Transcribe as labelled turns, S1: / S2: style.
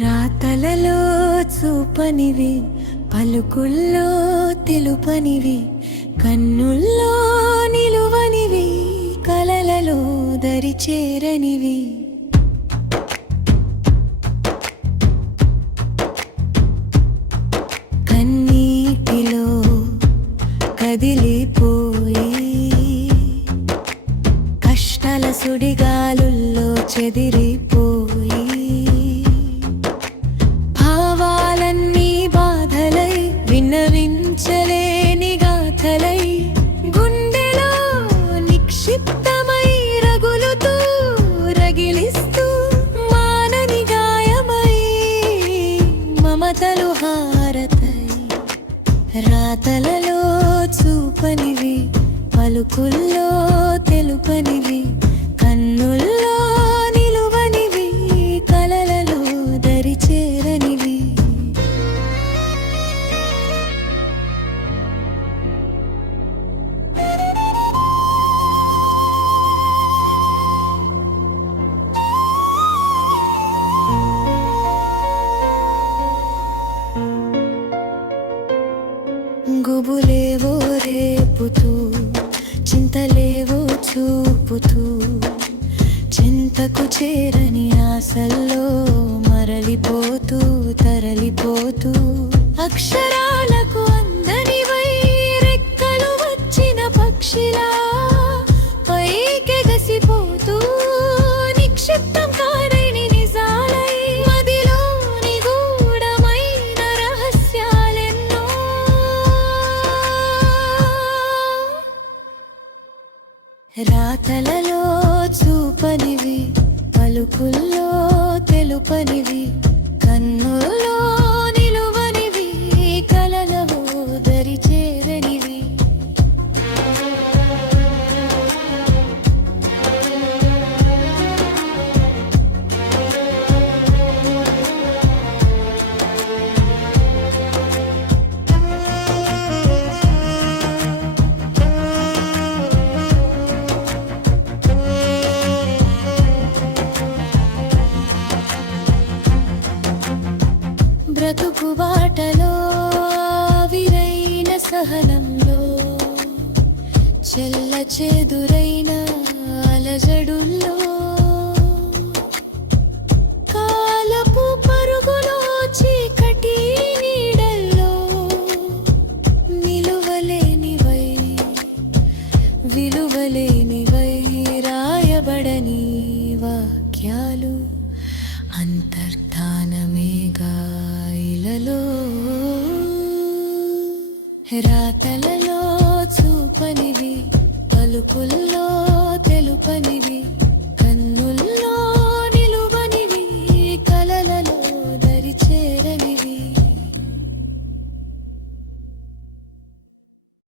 S1: రాతలలో చూపనివి పలుకుల్లో తెలుపనివి కన్నుల్లో నిలువనివి కలలలో దరి చేరనివి కన్నీటిలో కదిలిపోయి కష్టాల సుడిగాలుల్లో చెదిరిపో రాతలు హారతై రాతలలో చూపనివి పలుకుల్లో తెలుపనివి కన్నుల్లో గుబులేవో రేపుతూ చింతలేవో చూపుతూ చింతకు చేరని ఆశల్లో మరలిపోతూ తరలిపోతూ అక్షరాలకు రాతలలో చూపనివి పలుకుల్లో తెలుపనివి. బ్రతుకు బాటలో విరైన సహనంలో. చెల్ల చేదురైన అలజడుల్లో. కాలపు పరుగులో చీకటి నీడల్లో నిలువలేనివై విలువలేనివై రాయబడని వాక్యాలు అంతర్ధానమేగా. ఇలలో రాతలలో